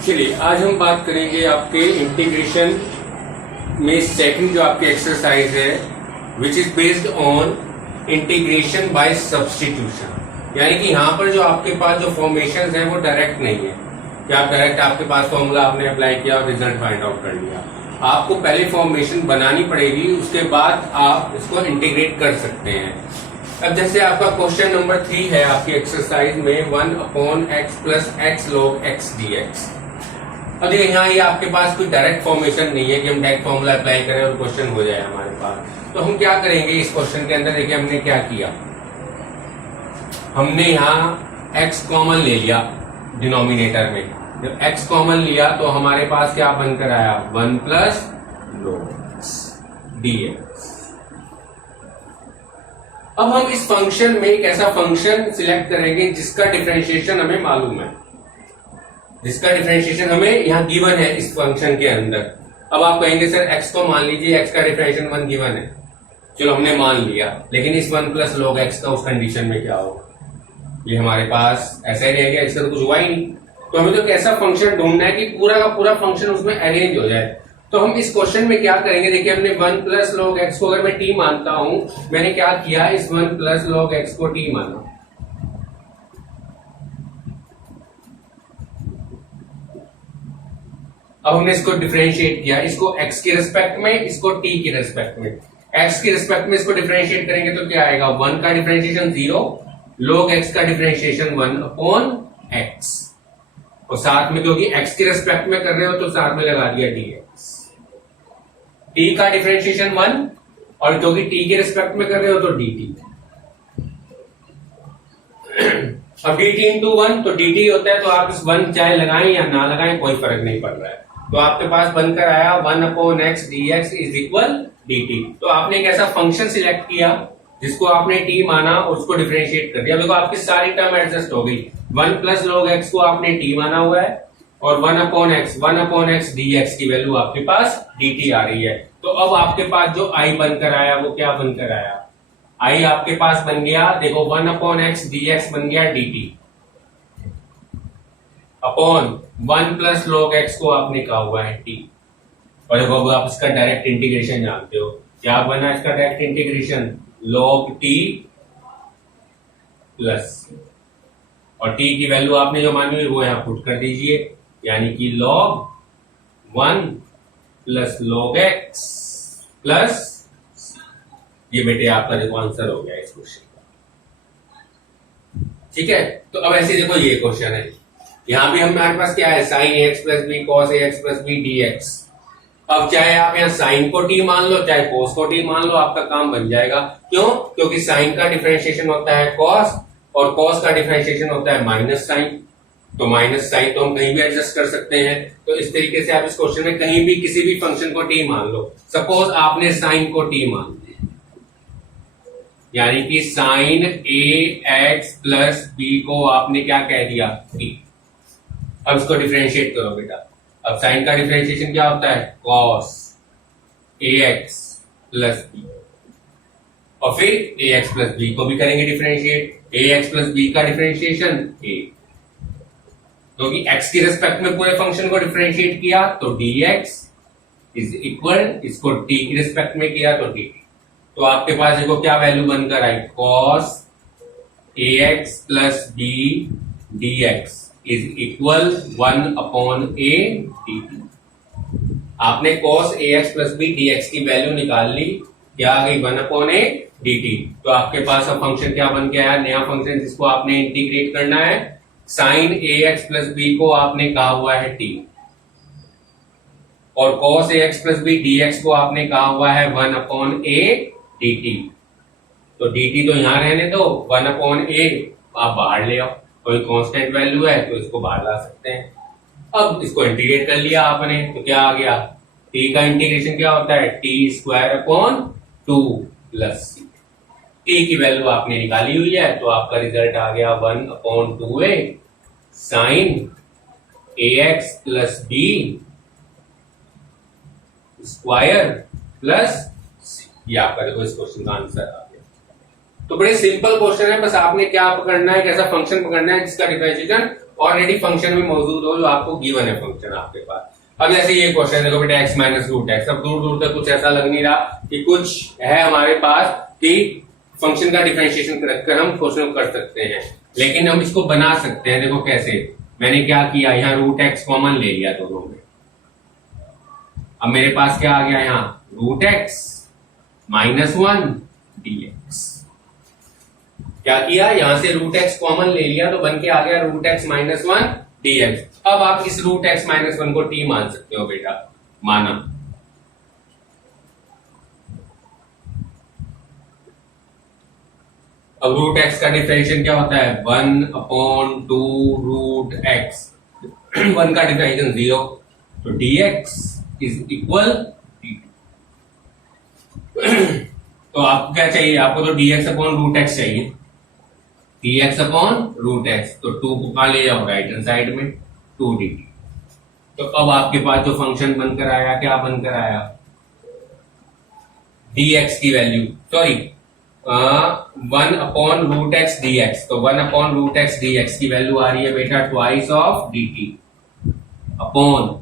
चलिए आज हम बात करेंगे आपके इंटीग्रेशन में सेकंड जो आपकी एक्सरसाइज है which is based on integration by substitution. यानी कि यहाँ पर जो आपके पास जो फॉर्मेशन है वो डायरेक्ट नहीं है कि आप डायरेक्ट आपके पास फॉर्मूला आपने अप्लाई किया और रिजल्ट फाइंड आउट कर लिया। आपको पहले फॉर्मेशन बनानी पड़ेगी, उसके बाद आप इसको इंटीग्रेट कर सकते हैं। अब जैसे आपका क्वेश्चन नंबर 3 है आपकी एक्सरसाइज में 1/x plus x log x dx। अब देखिए यहाँ ये आपके पास कोई डायरेक्ट फॉर्मेशन नहीं है कि हम डायरेक्ट फॉर्मूला अप्लाई करें और क्वेश्चन हो जाए हमारे पास। तो हम क्या करेंगे इस क्वेश्चन के अंदर, देखिए हमने क्या किया, हमने यहाँ x कॉमन ले लिया डिनोमिनेटर में। जब x कॉमन लिया तो हमारे पास क्या बनकर आया 1 प्लस log dx। अब हम इस फंक्शन में एक ऐसा फंक्शन सिलेक्ट करेंगे जिसका डिफरेंशिएशन हमें मालूम है, जिसका डिफरेंशिएशन हमें यहाँ गिवन है इस फंक्शन के अंदर। अब आप कहेंगे सर x को मान लीजिए, x का डिफरेंशिएशन 1 गिवन है, चलो हमने मान लिया, लेकिन इस 1 प्लस log x का उस कंडीशन में क्या होगा, ये हमारे पास ऐसा ही रहेगा, इसका तो कुछ हुआ ही नहीं। तो हमें तो कैसा फंक्शन ढूंढना है कि पूरा का पूरा फंक्शन उसमें अरेंज हो जाए। तो हम इस क्वेश्चन में क्या करेंगे, देखिए हमने 1 प्लस log x को अगर मैं t मानता हूं, मैंने क्या किया, इस 1 प्लस log x को t माना। अब हमने इसको डिफरेंशिएट किया, इसको x के रिस्पेक्ट में, इसको t के रिस्पेक्ट में। x के रिस्पेक्ट में इसको डिफरेंशिएट करेंगे तो क्या आएगा, 1 का डिफरेंशिएशन 0, log x का डिफरेंशिएशन 1/x, और साथ में क्योंकि x के रिस्पेक्ट में कर रहे हो तो साथ में लगा दिया dx। t का डिफरेंशिएशन 1 और क्योंकि t के रिस्पेक्ट में कर रहे हो तो dt। अब dt इंटू 1 तो dt होता है, तो आप इस 1 चाहे लगाएं या ना लगाएं कोई फर्क नहीं पड़ रहा है। तो आपके पास बनकर आया 1/x dx is equal dt। तो आपने एक ऐसा फंक्शन सिलेक्ट किया जिसको आपने t माना और उसको डिफरेंशिएट कर दिया। देखो आपकी सारी टर्म एडजस्ट हो गई, 1 प्लस log x को आपने t माना हुआ है और 1/x dx की वैल्यू आपके पास dt आ रही है। तो अब आपके पास जो i बनकर आया वो क्या बनकर आया, i आपके पास बन गया, देखो 1/x dx बन गया dt upon 1 plus log x को आपने कहा हुआ है t। और देखो अब आप इसका डायरेक्ट इंटीग्रेशन जानते हो, क्या बना इसका direct integration, log t plus और t की वैल्यू आपने जो मानी हुई वो यहां पुट कर दीजिए, यानी कि log 1 plus log x plus, ये बेटे आपका देखो आंसर हो गया इस क्वेश्चन का। ठीक है, तो अब ऐसे देखो ये क्वेश्चन है, यहां भी हमारे पास क्या है, sin ax plus b cos ax plus b dx। अब चाहे आप यहाँ साइन को t मान लो चाहे cos को t मान लो, आपका काम बन जाएगा। क्यों, क्योंकि साइन का डिफरेंशिएशन होता है cos और cos का डिफरेंशिएशन होता है माइनस साइन। तो माइनस साइन तो हम कहीं भी एडजस्ट कर सकते हैं। तो इस तरीके से आप इस क्वेश्चन में कहीं भी किसी भी फंक्शन को t मान लो। सपोज आपने साइन को t मान लिया, यानी कि साइन ax प्लस b को आपने क्या कह दिया t। अब इसको डिफरेंशिएट करो बेटा। अब साइन का डिफरेंशिएशन क्या होता है, cos ax प्लस b, और फिर ax प्लस b को भी करेंगे डिफरेंशिएट, ax प्लस b का डिफरेंशिएशन a, क्योंकि x के रिस्पेक्ट में पूरे फंक्शन को डिफरेंशिएट किया तो dx इज इक्वल, इसको t के रिस्पेक्ट में किया तो dt। तो आपके पास देखो क्या वैल्यू बनकर आई, cos ax plus b dx is equal 1/a dt। आपने cos ax plus b dx की वैल्यू निकाल ली, क्या आ गई 1/a dt। तो आपके पास अब फंक्शन क्या बन के आया, नया फंक्शन जिसको आपने इंटीग्रेट करना है, sin ax प्लस b को आपने कहा हुआ है t और cos ax plus b dx को आपने कहा हुआ है 1/a dt। तो dt तो यहां रहने दो, 1/a आप बाहर ले आओ, कोई कांस्टेंट वैल्यू है तो इसको बाहर ला सकते हैं। अब इसको इंटीग्रेट कर लिया आपने तो क्या आ गया, t का इंटीग्रेशन क्या होता है, t²/2 प्लस t की वैल्यू आपने निकाली हुई है, तो आपका रिजल्ट आ गया 1/2a sine ax plus b square plus ये आपका देखो इस क्वेश्चन का आंसर आ गया। तो बड़े सिंपल क्वेश्चन है, बस आपने क्या पकड़ना है, कैसा फंक्शन पकड़ना है जिसका डिफरेंशिएशन ऑलरेडी फंक्शन में मौजूद हो जो आपको गिवन है फंक्शन आपके पास। अब जैसे ये क्वेश्चन देखो बेटा x माइनस रूट एक्स, अब दूर दूर तक कुछ ऐसा लग नहीं रहा कि कुछ है हमारे पास कि फंक्शन का डिफरेंशिएशन रखकर हम क्वेश्चन कर सकते हैं, लेकिन हम इसको बना सकते हैं। देखो कैसे, मैंने क्या किया, यहाँ रूट एक्स कॉमन ले लिया दोनों में। अब मेरे पास क्या आ गया, यहाँ root x minus one dx। क्या किया, यहां से रूट एक्स कॉमन ले लिया तो बन के आ गया root x minus one dx। अब आप इस रूट एक्स माइनस वन को t मान सकते हो बेटा, माना। अब रूट एक्स का डिफरेंशिएशन क्या होता है, 1/2 रूट एक्स। 1 का डिफरेंशिएशन 0, तो dx इज इक्वल तो आपको क्या चाहिए, आपको तो dx अपॉन रूट एक्स चाहिए, dx अपॉन रूट एक्स। तो 2 को कहां ले जाओ, राइट हैंड साइड में, 2 dt। तो अब आपके पास जो फंक्शन बनकर आया, क्या बनकर आया, dx की value, sorry 1 upon root x dx। तो 1 अपॉन रूट एक्स dx की वैल्यू आ रही है बेटा twice of dt upon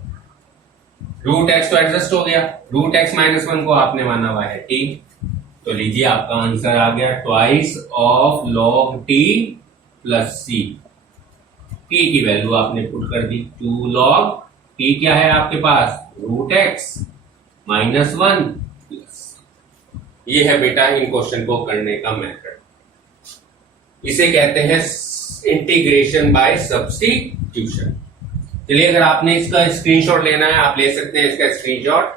root x. तो एडजस्ट हो गया, रूट एक्स माइनस वन को आपने माना हुआ है t, तो लीजिए आपका आंसर आ गया twice of log t plus c। t की वैल्यू आपने पुट कर दी 2 लॉग t, क्या है आपके पास, root x minus one plus. ये है बेटा इन क्वेश्चन को करने का मेथड। इसे कहते हैं इंटीग्रेशन बाय सब्स्टिट्यूशन। चलिए, अगर आपने इसका स्क्रीनशॉट लेना है आप ले सकते हैं इसका स्क्रीनशॉट।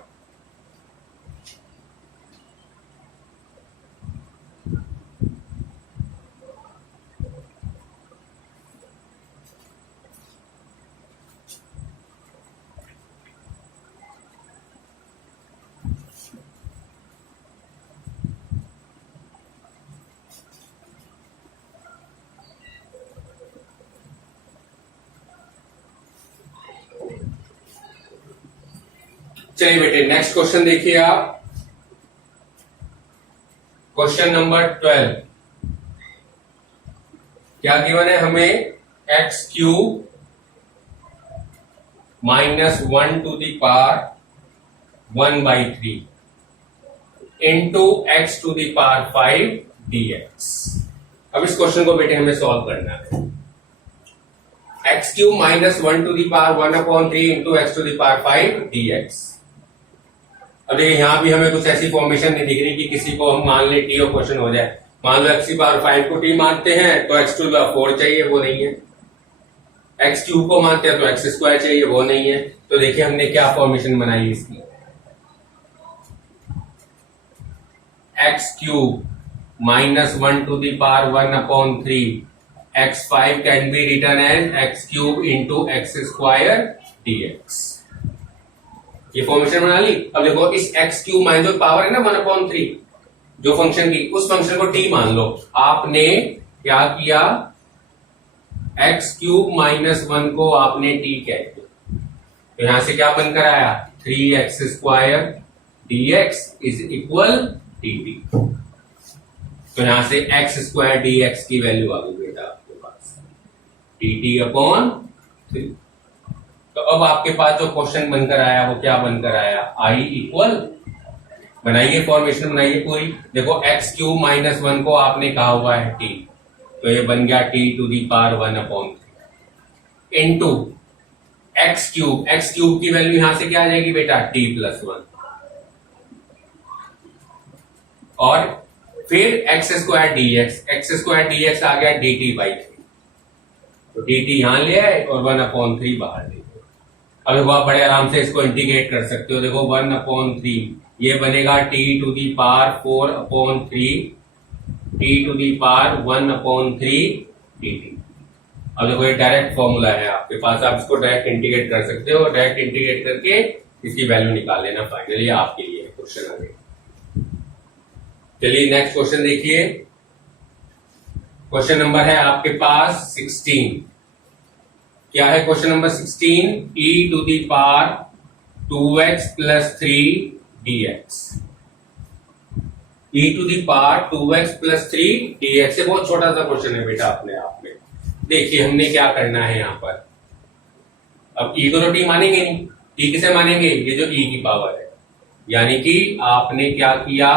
चलिए बेटे नेक्स्ट क्वेश्चन देखिए आप, क्वेश्चन नंबर 12। क्या गिवन है हमें, x cube minus 1 to the power 1/3 into x to the power 5 dx। अब इस क्वेश्चन को बेटे हमें सॉल्व करना है। X cube minus 1 to the power 1/3 into x to the power 5 dx। अब देखिए यहां भी हमें कुछ ऐसी फॉर्मेशन नहीं दिख रही कि किसी को हम मान ले टी और क्वेश्चन हो जाए। मान लो एक्स की पावर 5 को टी मानते हैं तो एक्स टू द पावर 4 चाहिए, वो नहीं है। एक्स क्यूब को मानते हैं तो एक्स स्क्वायर चाहिए, वो नहीं है। तो देखिए हमने क्या फॉर्मेशन बनाई इसकी, x cube minus 1 to the power 1/3 x5 can be written as x cube into x square dx। ये फॉर्मेशन बना ली। अब देखो इस एक्स क्यूब माइनस जो पावर है ना 1/3 जो फंक्शन की, उस फंक्शन को t मान लो। आपने क्या किया, एक्स क्यूब माइनस 1 को आपने t कह दिया, तो यहां से क्या बनकर आया, 3x square dx is equal dt। तो यहां से एक्स स्क्वायर dx की वैल्यू आ गई बेटा आपके पास dt अपॉन 3। तो अब आपके पास जो क्वेश्चन बनकर आया वो क्या बनकर आया, i इक्वल, बनाइए फॉर्मेशन बनाइए पूरी। देखो एक्स क्यूब माइनस 1 को आपने कहा हुआ है t, तो ये बन गया t to the power 1/3 into x cube की वैल्यू यहां से क्या आ जाएगी बेटा, t प्लस 1, और फिर एक्स स्क्वायर dx आ गया dt/3। तो dt यहां ले आए और 1/3 बाहर ले। अब आप बड़े आराम से इसको इंटीग्रेट कर सकते हो। देखो 1/3 ये बनेगा t to the power 4/3 t to the power 1/3 dt। अब देखो ये डायरेक्ट फॉर्मूला है आपके पास, आप इसको डायरेक्ट इंटीग्रेट कर सकते हो। डायरेक्ट इंटीग्रेट करके इसकी वैल्यू निकाल लेना, फाइनली आपके लिए क्वेश्चन आगे। चलिए नेक्स्ट क्वेश्चन देखिए, क्वेश्चन नंबर है आपके पास 16। क्या है question number 16, e to the power 2x plus 3 dx। e to the power 2x plus 3 dx से बहुत छोटा सा क्वेश्चन है बेटा अपने आप में। देखिए हमने क्या करना है यहाँ पर, अब ई को तो टी मानेंगे नहीं, टी किसे मानेंगे, ये जो ई की पावर है, यानी कि आपने क्या किया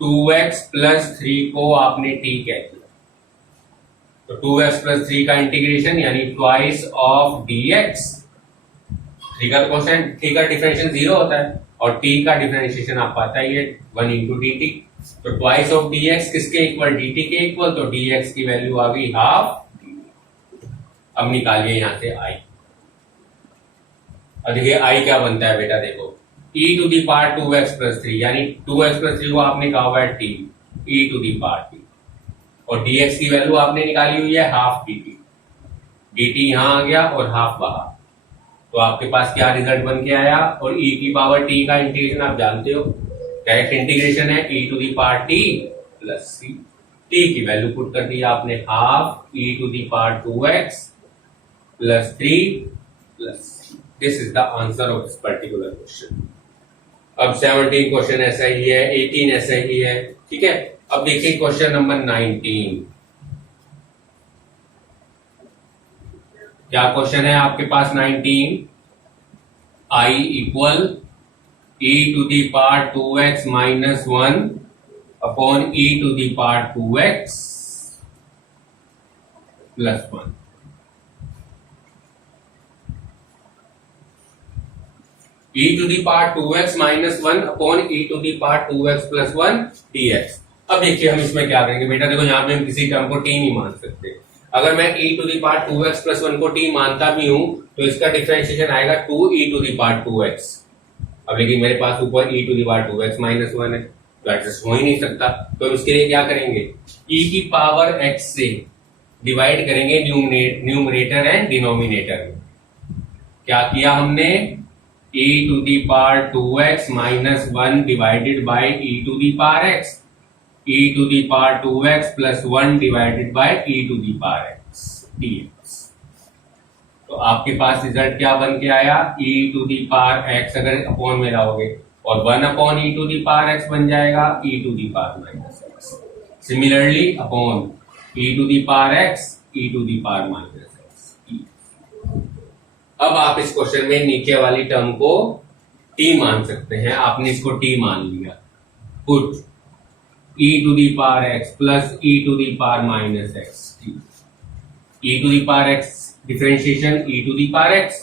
2x प्लस 3 को आपने टी कह दिया, तो 2x प्लस 3 का इंटीग्रेशन यानी ट्वाइस ऑफ dx, 3 का क्वेश्चन, 3 का डिफरेंशियल 0 होता है और t का डिफरेंशिएशन आप पता ही है 1 इंटू डी टी, तो ट्वाइस ऑफ dx किसके इक्वल, dt के इक्वल, तो dx की वैल्यू आ गई हाफ। अब निकालिए यहां से i, और देखिए i क्या बनता है बेटा, देखो e to the power 2x plus 3, यानी 2x प्लस 3 को आपने कहा हुआ है t, e to the power t, और dx की वैल्यू आपने निकाली हुई है हाफ dt, dt यहां आ गया और हाफ बाहर, तो आपके पास क्या रिजल्ट बन के आया, और e की पावर t का इंटीग्रेशन आप जानते हो, डायरेक्ट इंटीग्रेशन है e to the power t plus c, t की वैल्यू पुट कर दी आपने half e to the power 2x plus 3 plus, this is the answer of this particular question. अब 17 क्वेश्चन ऐसा ही है, 18 ऐसा ही है, ठीक है। अब देखिए क्वेश्चन नंबर 19, क्या क्वेश्चन है आपके पास 19, i equal e to the power 2x minus 1 upon e to the power 2x plus 1, e to the power 2x minus 1 upon e to the power 2x plus 1 dx। अब देखिए हम इसमें क्या करेंगे बेटा, देखो यहाँ पे हम किसी टर्म को t नहीं मान सकते, अगर मैं e to the power 2x plus 1 को t मानता भी हूं तो इसका डिफरेंशिएशन आएगा 2e to the power 2x। अब लेकिन मेरे पास ऊपर e to the power 2x minus 1 है, तो एडजस्ट हो ही नहीं सकता, तो उसके लिए क्या करेंगे, e की पावर x से डिवाइड करेंगे न्यूमरेटर एंड डिनोमिनेटर में। क्या किया हमने, e to the power 2x minus 1 divided by e to the power x, e to the power 2x plus 1 divided by e to the power x dx। तो आपके पास result क्या बन के आया, e to the power x अगर upon में लाओगे और 1 upon e to the power x बन जाएगा e to the power minus x, similarly upon e to the power x e to the power minus x। अब आप इस question में नीचे वाली टर्म को t मान सकते हैं, आपने इसको t मान लिया, put e to the power x plus e to the power minus x, e to the power x differentiation e to the power x,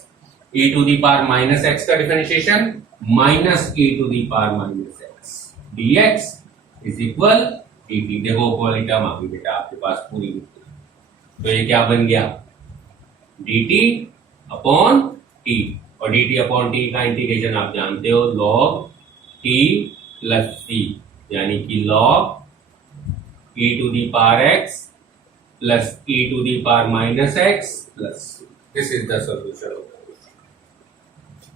e to the power minus x का differentiation minus e to the power minus x dx is equal dt। देखो वाली term आ गई बेटा आपके पास पूरी, तो ये क्या बन गया, dt अपॉन t, और dt अपॉन t का इंटीग्रेशन आप जानते हो log t प्लस c, यानी कि log e to the power x plus e to the power minus x plus, this is the solution.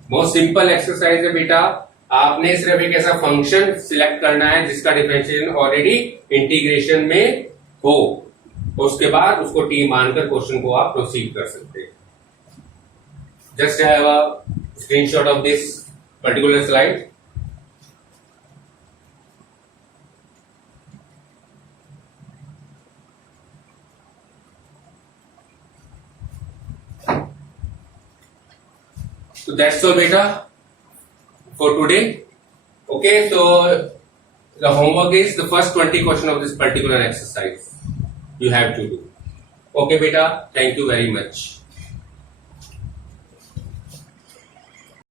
बहुत सिंपल एक्सरसाइज है बेटा, आपने सिर्फ एक ऐसा फंक्शन सिलेक्ट करना है जिसका डिफरेंशिएशन ऑलरेडी इंटीग्रेशन में हो, उसके बाद उसको t मानकर क्वेश्चन को आप प्रोसीड कर सकते हैं। Just have a screenshot of this particular slide. So that's all beta for today. Okay, so the homework is the first 20 question of this particular exercise you have to do. Okay beta, thank you very much.